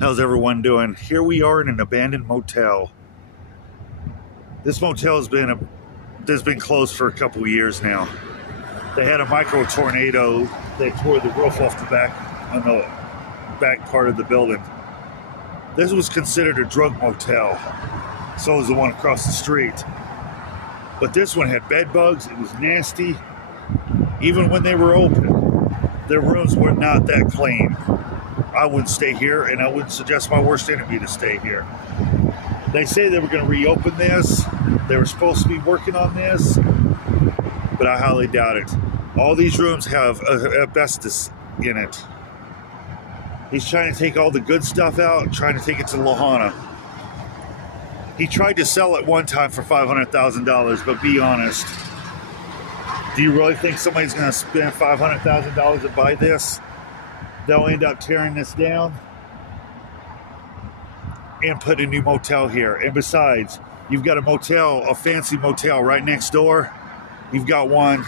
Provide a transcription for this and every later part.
How's everyone doing? Here we are in an abandoned motel. This motel has been closed for a couple of years now. They had a micro tornado that tore the roof off the back on the back part of the building. This was considered a drug motel. So was the one across the street. But this one had bed bugs. It was nasty. Even when they were open, their rooms were not that clean. I wouldn't stay here, and I wouldn't suggest my worst enemy to stay here. They say they were going to reopen this. They were supposed to be working on this, but I highly doubt it. All these rooms have asbestos in it. He's trying to take all the good stuff out and trying to take it to Lahana. He tried to sell it one time for $500,000, but be honest. Do you really think somebody's going to spend $500,000 to buy this? They'll end up tearing this down and put a new motel here. And besides, you've got a motel, a fancy motel right next door. You've got one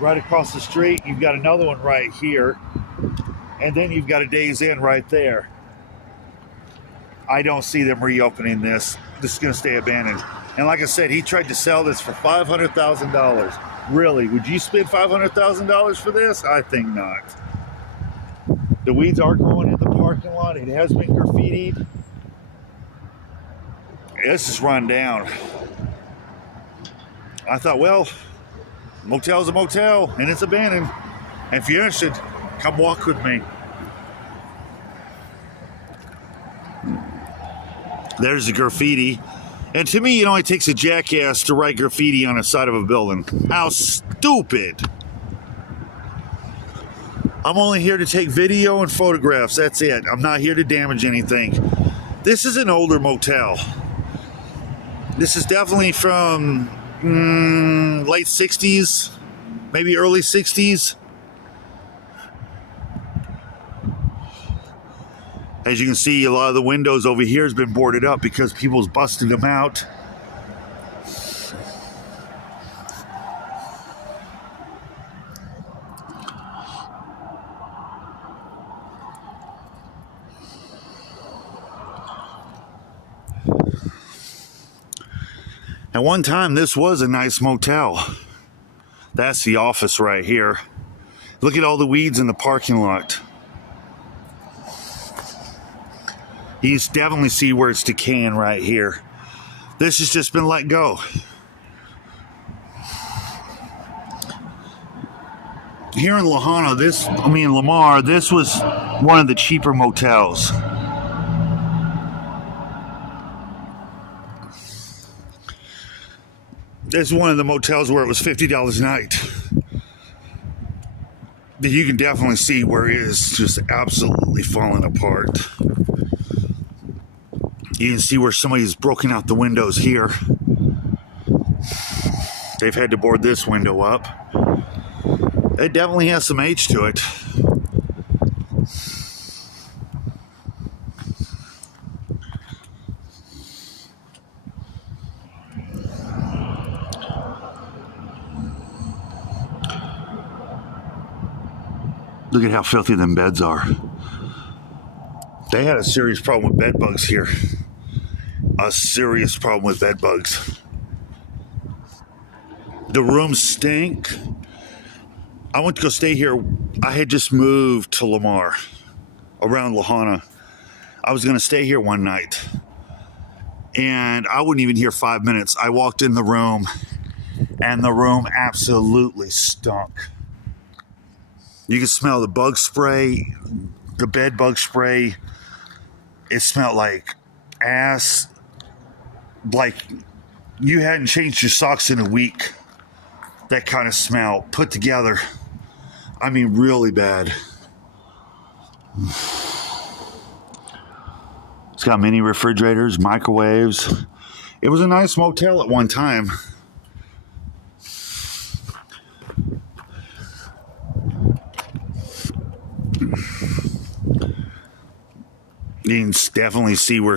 right across the street. You've got another one right here. And then you've got a Days Inn right there. I don't see them reopening this. This is going to stay abandoned. And like I said, he tried to sell this for $500,000. Really, would you spend $500,000 for this? I think not. The weeds are growing in the parking lot. It has been graffitied. This is run down. I thought, well, motel's a motel and it's abandoned. And if you're interested, come walk with me. There's the graffiti. And to me, it only takes a jackass to write graffiti on the side of a building. How stupid. I'm only here to take video and photographs. That's it. I'm not here to damage anything. This is an older motel. This is definitely from late 60s, maybe early 60s. As you can see, a lot of the windows over here has been boarded up because people's busted them out. At one time, this was a nice motel. That's the office right here. Look at all the weeds in the parking lot. You can definitely see where it's decaying right here. This has just been let go. Here in Lamar, this was one of the cheaper motels. This is one of the motels where it was $50 a night. You can definitely see where it is just absolutely falling apart. You can see where somebody's broken out the windows here. They've had to board this window up. It definitely has some age to it. Look at how filthy them beds are. They had a serious problem with bed bugs here. A serious problem with bed bugs. The rooms stink. I went to go stay here. I had just moved to Lamar, around Lahana. I was going to stay here one night. And I wouldn't even hear 5 minutes. I walked in the room, and the room absolutely stunk. You could smell the bug spray, the bed bug spray. It smelled like ass, like you hadn't changed your socks in a week. That kind of smell put together. I mean, really bad. It's got mini refrigerators, microwaves. It was a nice motel at one time. You can definitely see where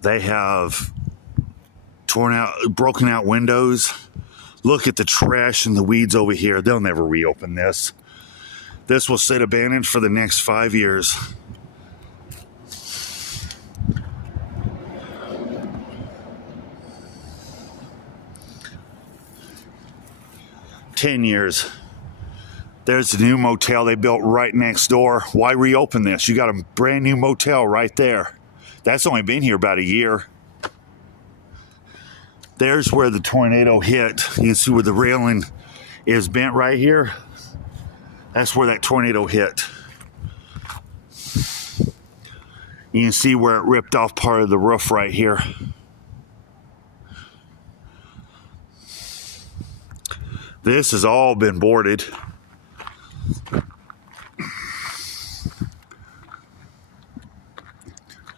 they have broken out windows. Look at the trash and the weeds over here. They'll never reopen this. This will sit abandoned for the next 5 years. $10 There's the new motel they built right next door. Why reopen this? You got a brand new motel right there. That's only been here about a year. There's where the tornado hit. You can see where the railing is bent right here. That's where that tornado hit. You can see where it ripped off part of the roof right here. This has all been boarded.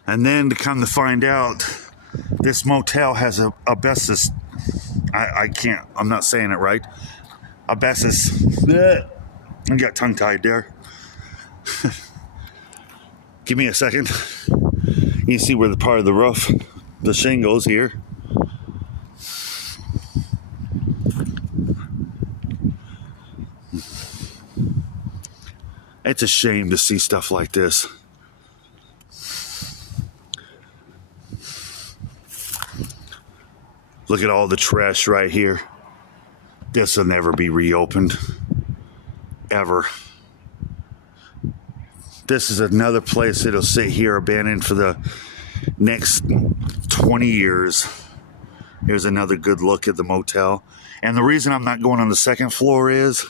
And then to come to find out, this motel has a asbestos. I'm not saying it right. Asbestos. I got tongue-tied there. Give me a second. You can see where the part of the roof, the shingles here. It's a shame to see stuff like this. Look at all the trash right here. This will never be reopened. Ever. This is another place that'll sit here abandoned for the next 20 years. Here's another good look at the motel. And the reason I'm not going on the second floor is,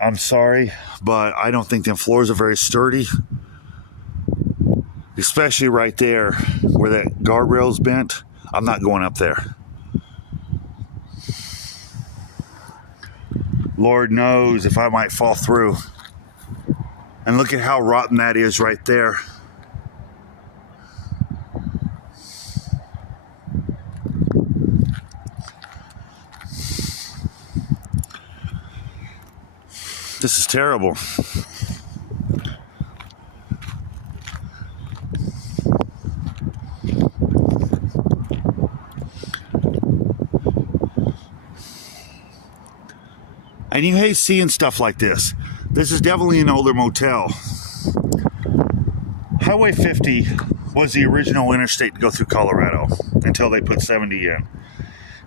I'm sorry, but I don't think them floors are very sturdy. Especially right there where that guardrail's bent. I'm not going up there. Lord knows if I might fall through. And look at how rotten that is right there. This is terrible. And you hate seeing stuff like this. This is definitely an older motel. Highway 50 was the original interstate to go through Colorado until they put 70 in.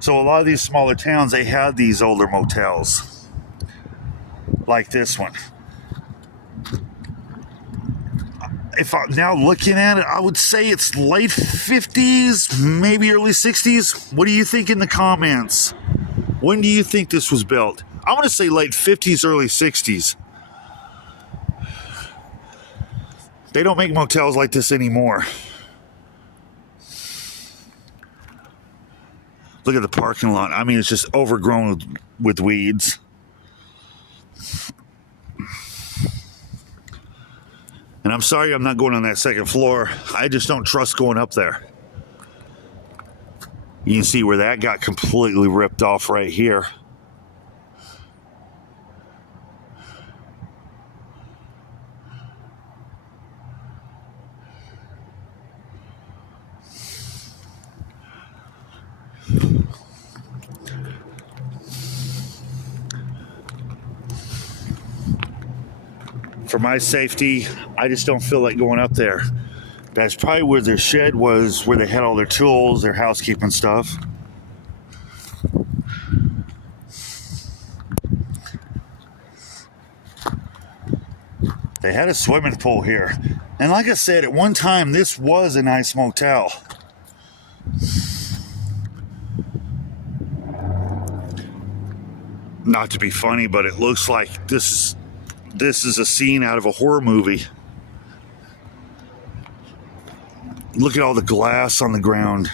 So a lot of these smaller towns, they had these older motels. Like this one. If I'm now looking at it, I would say it's late 50s, maybe early 60s. What do you think in the comments? When do you think this was built? I want to say late 50s, early 60s. They don't make motels like this anymore. Look at the parking lot. I mean, it's just overgrown with weeds. And I'm sorry I'm not going on that second floor. I just don't trust going up there. You can see where that got completely ripped off right here. For my safety, I just don't feel like going up there. That's probably where their shed was, where they had all their tools, their housekeeping stuff. They had a swimming pool here. And like I said, at one time, this was a nice motel. Not to be funny, but it looks like this is a scene out of a horror movie. Look at all the glass on the ground.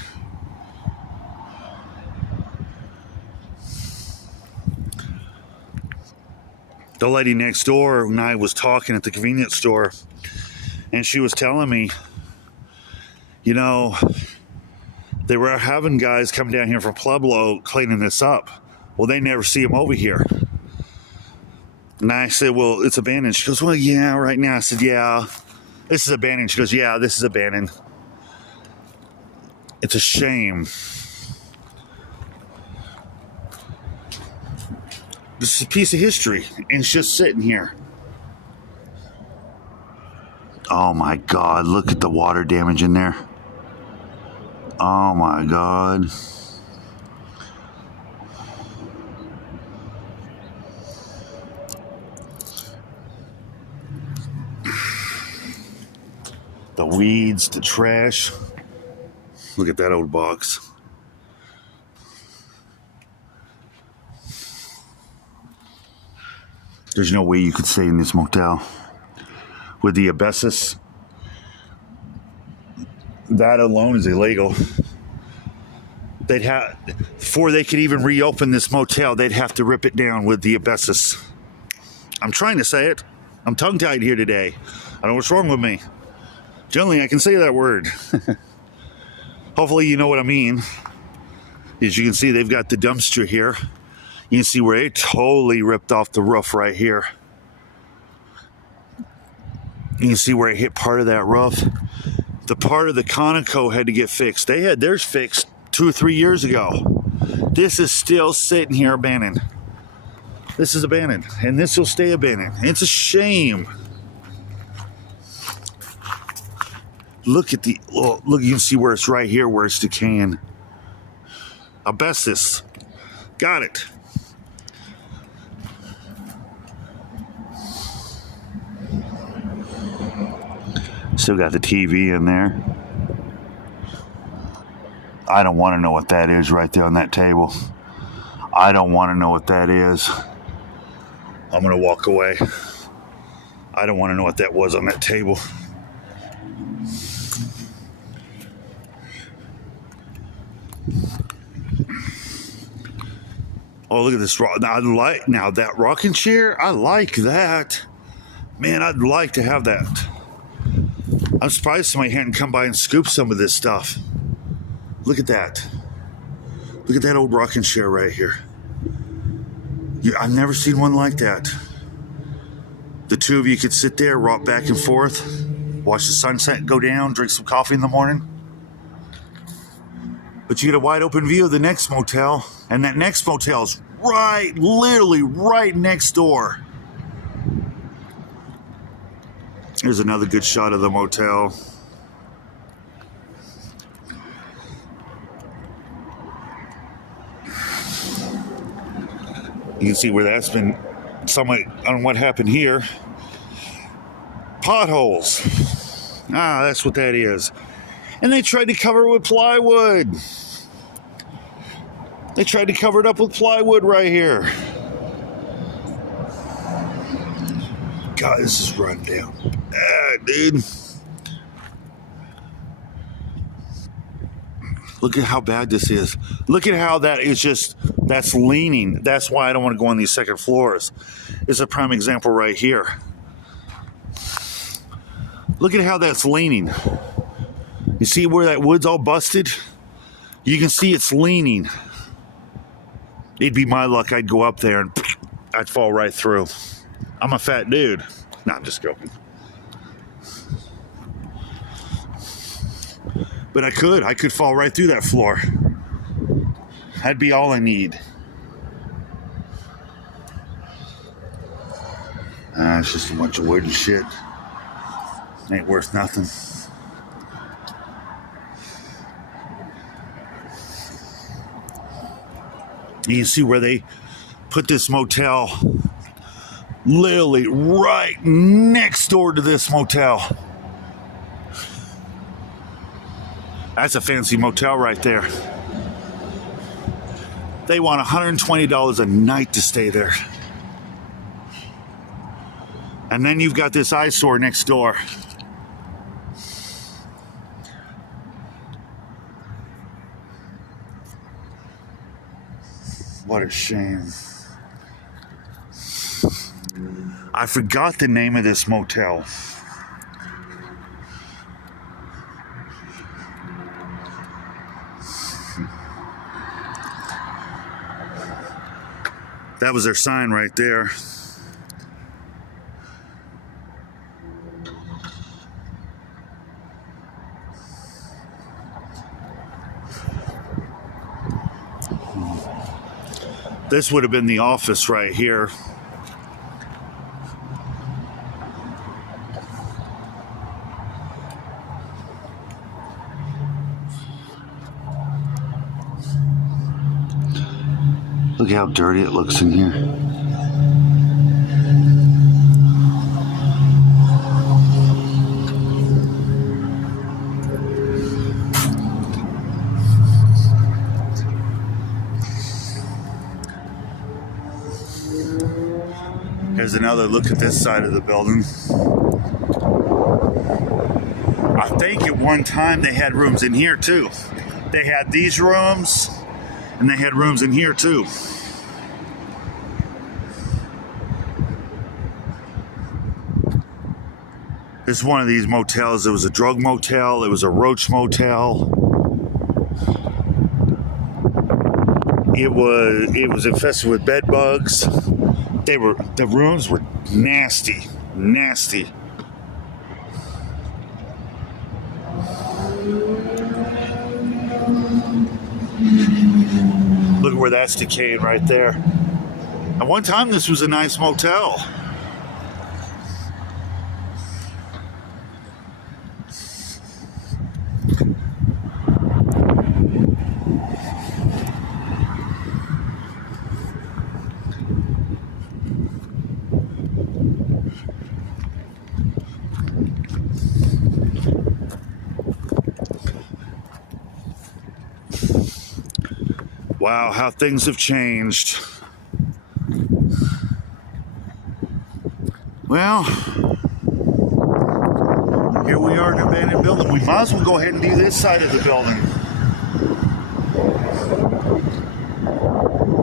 The lady next door and I was talking at the convenience store, and she was telling me, you know, they were having guys come down here from Pueblo cleaning this up. Well, they never see them over here. And I said, well, it's abandoned. She goes, well, yeah, right now. I said, yeah, this is abandoned. She goes, yeah, this is abandoned. It's a shame. This is a piece of history, and it's just sitting here. Oh my God, look at the water damage in there. Oh my God. The weeds, the trash. Look at that old box. There's no way you could stay in this motel. With the asbestos, that alone is illegal. They'd have, before they could even reopen this motel, they'd have to rip it down with the asbestos. I'm trying to say it. I'm tongue-tied here today. I don't know what's wrong with me. Generally, I can say that word. Hopefully you know what I mean. As you can see, they've got the dumpster here. You can see where it totally ripped off the roof right here. You can see where it hit part of that roof. The part of the Conoco had to get fixed. They had theirs fixed 2 or 3 years ago. This is still sitting here abandoned. This is abandoned, and this will stay abandoned. It's a shame. Look at the, oh, look, you can see where it's right here, where it's decaying. Asbestos. Got it. Still got the TV in there. I don't want to know what that is right there on that table. I don't want to know what that is. I'm going to walk away. I don't want to know what that was on that table. Oh, look at this rock. Now that rocking chair, I like that. Man, I'd like to have that. I'm surprised somebody hadn't come by and scooped some of this stuff. Look at that. Look at that old rocking chair right here. I've never seen one like that. The two of you could sit there, rock back and forth, watch the sunset go down, drink some coffee in the morning. But you get a wide open view of the next motel, and that next motel is literally right next door. Here's another good shot of the motel. You can see where that's been somewhat on what happened here. Potholes. Ah, that's what that is. And they tried to cover it with plywood. They tried to cover it up with plywood right here. God, this is run down. Ah, dude. Look at how bad this is. Look at how that is just, that's leaning. That's why I don't want to go on these second floors. It's a prime example right here. Look at how that's leaning. You see where that wood's all busted? You can see it's leaning. It'd be my luck, I'd go up there and I'd fall right through. I'm a fat dude. No, I'm just joking. But I could fall right through that floor. That'd be all I need. It's just a bunch of wood and shit. Ain't worth nothing. You can see where they put this motel literally right next door to this motel. That's a fancy motel right there. They want $120 a night to stay there. And then you've got this eyesore next door. What a shame. I forgot the name of this motel. That was their sign right there. This would have been the office right here. Look how dirty it looks in here. Here's another look at this side of the building. I think at one time they had rooms in here too. They had these rooms, and they had rooms in here too. This is one of these motels. It was a drug motel. It was a roach motel. It was infested with bed bugs. The rooms were nasty, nasty. Look where that's decayed right there. At one time, this was a nice motel. Wow, how things have changed. Well, here we are in an abandoned building. We might as well go ahead and do this side of the building.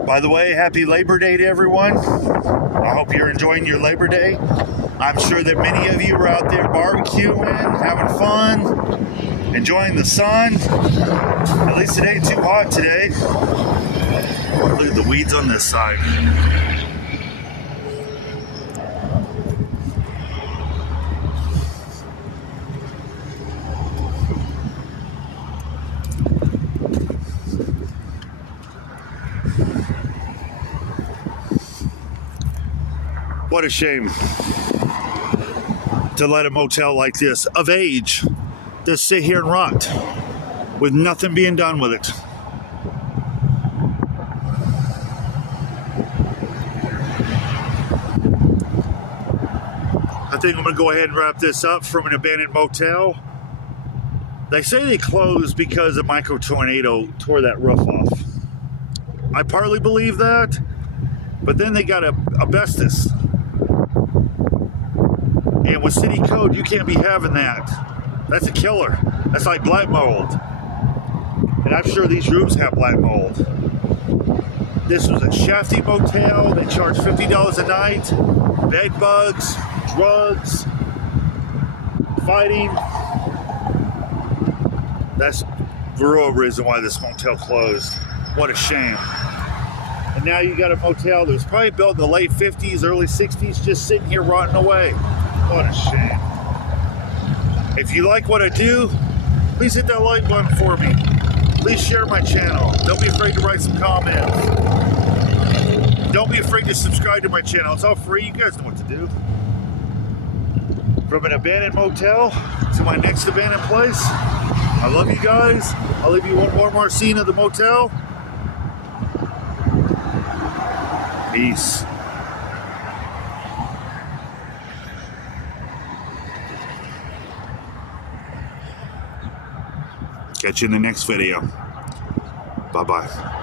By the way, happy Labor Day to everyone. I hope you're enjoying your Labor Day. I'm sure that many of you are out there barbecuing, having fun, enjoying the sun. At least it ain't too hot today. Look at the weeds on this side. What a shame to let a motel like this, of age, just sit here and rot with nothing being done with it. I think I'm going to go ahead and wrap this up from an abandoned motel. They say they closed because a micro tornado tore that roof off. I partly believe that, but then they got asbestos. And with city code, you can't be having that. That's a killer. That's like black mold. And I'm sure these rooms have black mold. This was a shafty motel. They charged $50 a night. Bed bugs, drugs, fighting. That's the real reason why this motel closed. What a shame. And now you got a motel that was probably built in the late 50s, early 60s, just sitting here rotting away. What a shame. If you like what I do, please hit that like button for me. Please share my channel. Don't be afraid to write some comments. Don't be afraid to subscribe to my channel. It's all free. You guys know what to do. From an abandoned motel to my next abandoned place, I love you guys. I'll leave you one more scene of the motel. Peace. Catch you in the next video. Bye-bye.